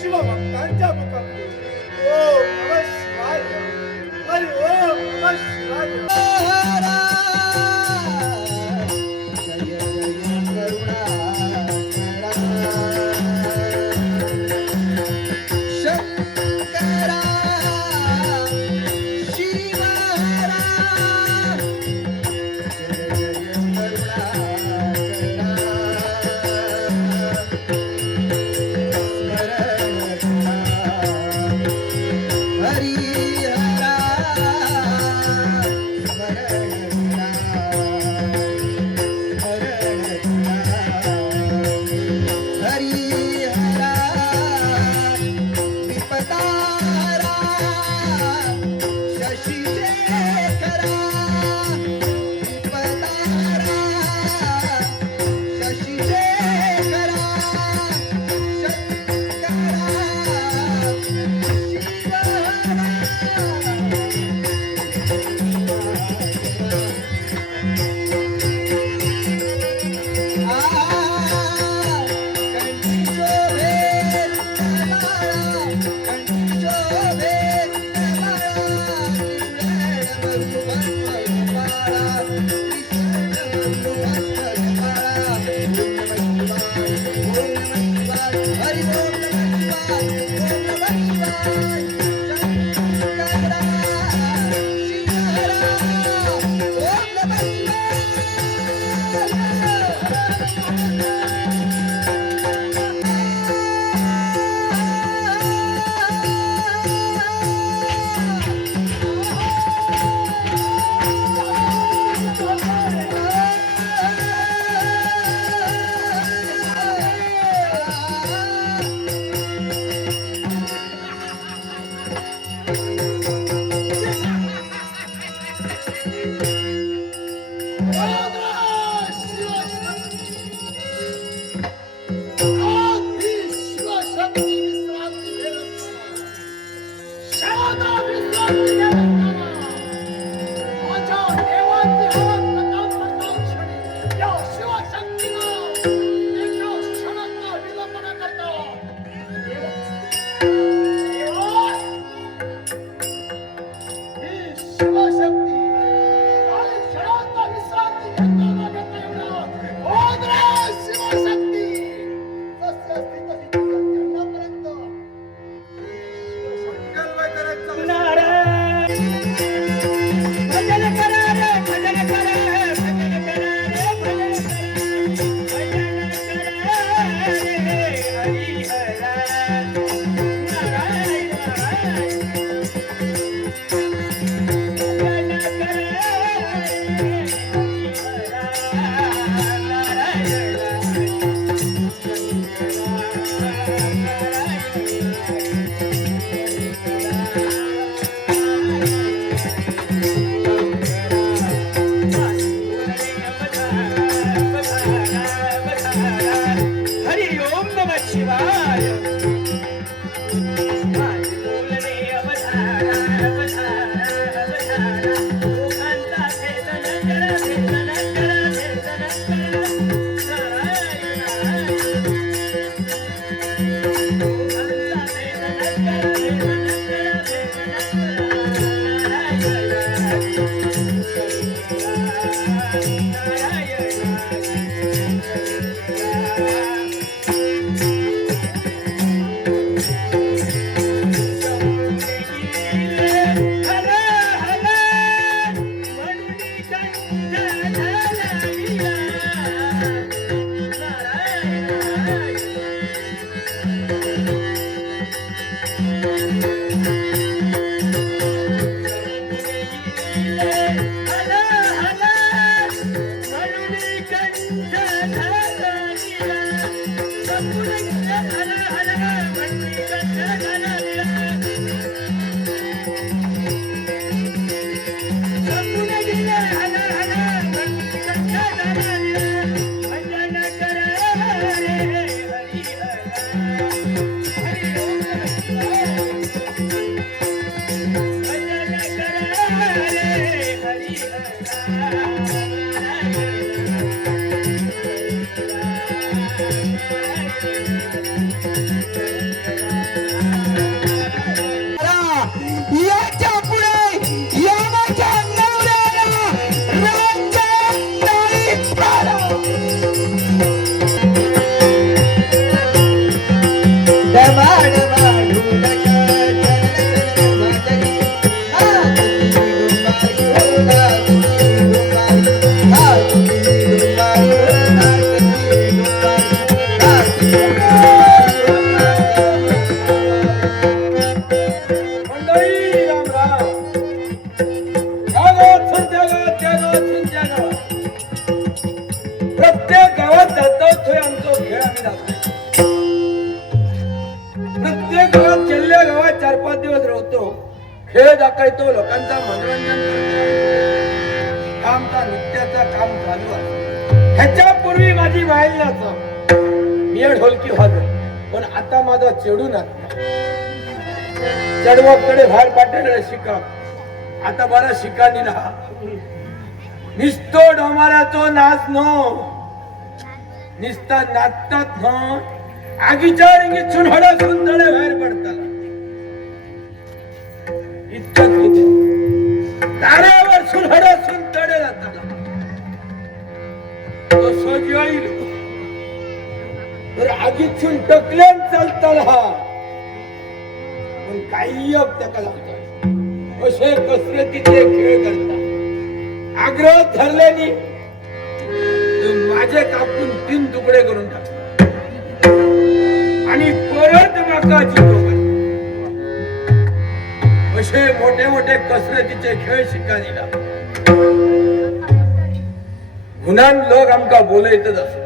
शिवभक्तांच्या मुखातून ओम नमः शिवाय हरी ओम नमः शिवाय खेळ दाखवतो, लोकांचा मनोरंजन करतो, आमचा नृत्याचा काम चालू आहे. ह्याच्या पूर्वी माझी वाहिल्याच मी ढोलकी वाजव, पण आता माझा चेडू नाच चढवाकडे बाहेर पाठवले शिका. आता बरा शिका निला निस्तो डोमाराचो नाच नो निस्ता नाचतात न आगीच्या रिंगीत सुनहडा सुंदरे बाहेर पडतात. ताऱ्यावर सुनहडा सुंदरे जातात तो सोजवाईल तर आगीतून टकल्यान चालताल हा पण काही त्याका लागतो. असे कसरतीचे खेळ करतात. आग्रह धरल्याने माझे कापून 3 तुकडे करून टाकतो आणि परत माका जितो. असे मोठे मोठे कसरतीचे खेळ शिकायला गुणान लोक आमका बोलयतच असत.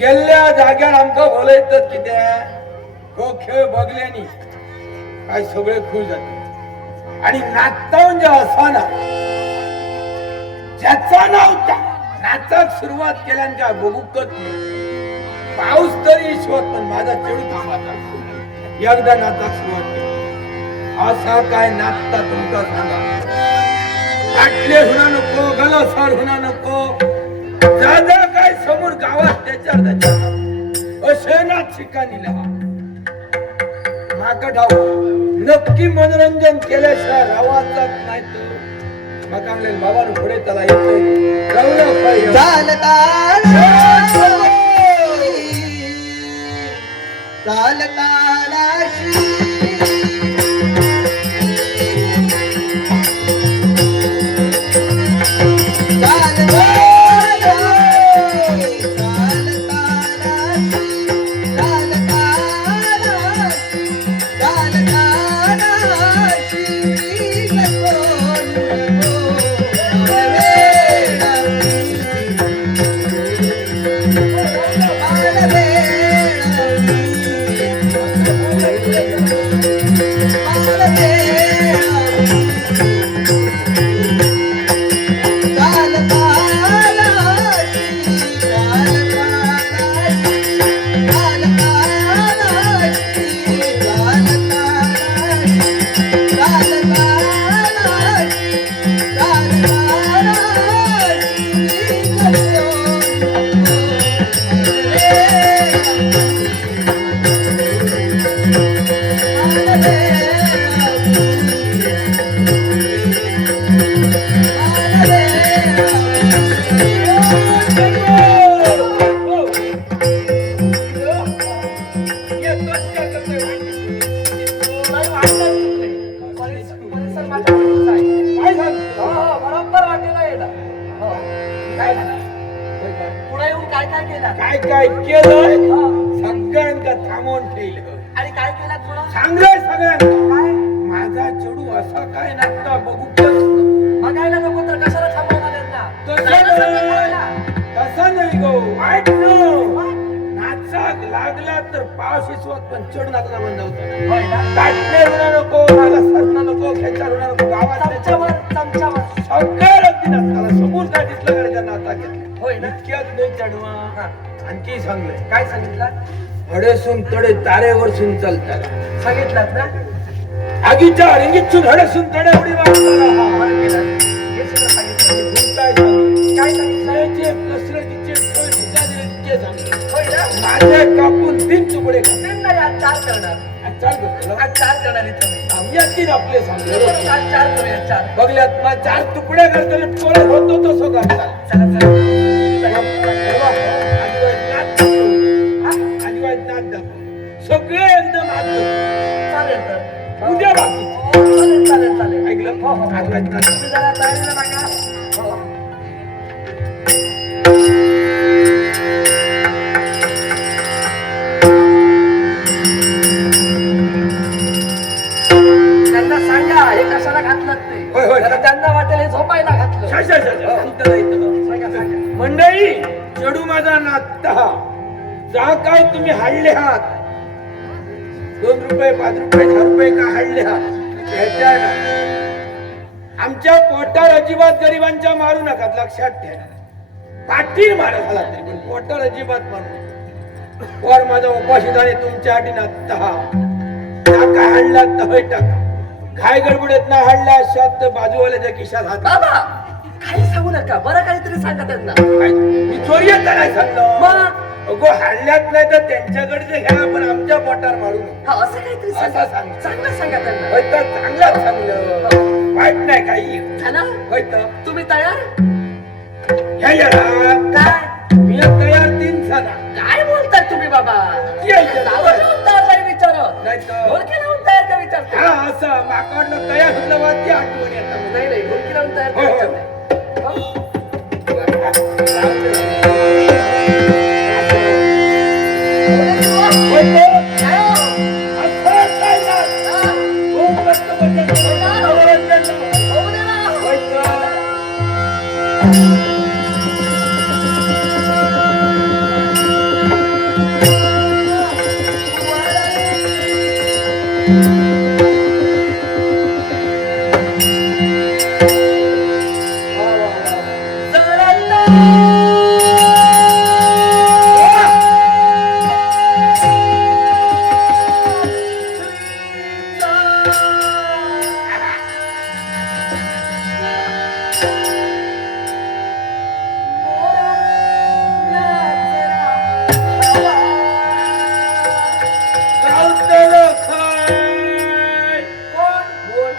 गेल्ल्या जाग्यार आमका बोलयतात कित्याक हो खेळ बघल्यानी काय सगळे खुश जातात. आणि नाचता जे असाना ज्याचा नव्हता नाचाक सुरुवात केल्यान काय बघूकत नाही. पाऊस तरी ईश्वर पण माझा चेडू थांबाचा एकदा नाचाक सुरुवात केली. असा काय नाचता तुमका सांगा. आटले होणार नको, गलसार होणार नको, दादा काय समोर गावात त्याच्यावर असे नाच शिकानी लावा. माका ठाऊ नक्की मनोरंजन केल्याशिवाय रावाचाच नाही. तो माका म्हणले बाबा पुढे त्याला येतोय चालता काय काय केलंय सगळ्यांका थांबवून ठेवलं. आणि काय केलं तुला सांगलंय सगळ्यांना काय माझा चेडू असा काय नाचता बघूच. तसं नाही गो वाईट नो नाचाक लागला तर पाव शिसवत पण चढ नाचला बंद होता ताटणे होणार नको मला सरणं नको खेचा होणार नको गावात सगळ्या रक्ती नाचाला समोर काय दिसलं गड्या नाचा घेतला होय ना इतक्यात नाही चढवा आणखी सांगलंय काय सांगितलं हडेसून तडे तारेवरसून चालतात सांगितलं ना आगीच्या रिंगीतून हडेसून तडे उडी मारताना हे सुद्धा सांगितलं काय सांगितलं काय सांगितलं कसरतीचे फळ जिथे सांगितलं होय ना माझे कापून 3 तुकडे तीन नाही आज 4 करणार आज 4 करतो आज 4 करणार इथं मी आम्ही 3 आपले सांगले आज 4 करूया 4 बघल्यात मग 4 तुकडे करताना पोळे होतो तसं करतात चला सगळे एकदम चालेल तर उद्या बाकी चालेल ऐकलं हो हो आजवायत नाच. तुम्ही जरा तयारीला लागा हो त्यांना सांगा हे कशाला घातलं ते होय, होय. जरा त्यांना वाटेल हे झोपायला घातलं शा, शा, शा, शा. सांगता नाही येतं. सांगा सांगा मंडळी चडू माझा नाचता जा काय तुम्ही हाडले आहात 2 रुपये 5 रुपये 10 रुपये का हाडले आहात ह्याच्या ना आमच्या पोटावर अजिबात गरिबांच्या मारू नका लक्षात ठेवा पाठीर मारा झाला तरी पण पोटावर अजिबात मारू नका वर माझा उपाशी झाले तुमच्या आठी नाचता टाका हाडला तर टाका काय गडबडत ना हाडला अशात तर बाजूवाल्याच्या खिशात हात बाबा काही सांगू नका बरं काहीतरी सांगा त्यांना काय? मी चोरी येता नाही सांगलं मग अगो हाडल्यात नाही तर त्यांच्याकडचे घ्या पण आमच्या पोटावर मारू नका हा असं काहीतरी असं सांगा सांग. चांगलं सांगा त्यांना होय तर चांगलाच सांगलं वाईट नाही काही झालं होय तर तुम्ही तयार ह्या याला काय मी तयार 3 झाला काय बोलताय तुम्ही बाबा यायचं. नावं लावून तयार नाही विचारत नाही तर ढोलकी लावून तयार का विचारते हा असं माकडलं तयार होतलं वाद्य आठवण येतात नाही नाही ढोलकी लावून तयार का हो, हो. विचारते हो? होय तर काय हो? असं काय नाही. हा? खूप मस्त मजा केली. मनोरंजन. होऊ दे ना. होय तर. गावतलं खाय. कोण? बोल.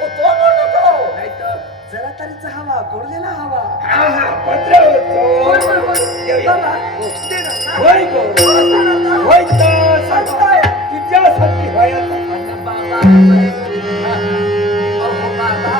ओ, तो बोललो तो. नाही तर. जरा तरीचा हवा कोरलेला हवा हा, हा, पत्र होतो. होय, होय, होय. येऊ, येऊ. बाबा, दे ना, ना. होय गो. हो, सांगा ना. होय तर. सांगताय. तिच्यासाठी व्हायचं. अन्न बाबा. हा. अहो, बाबा.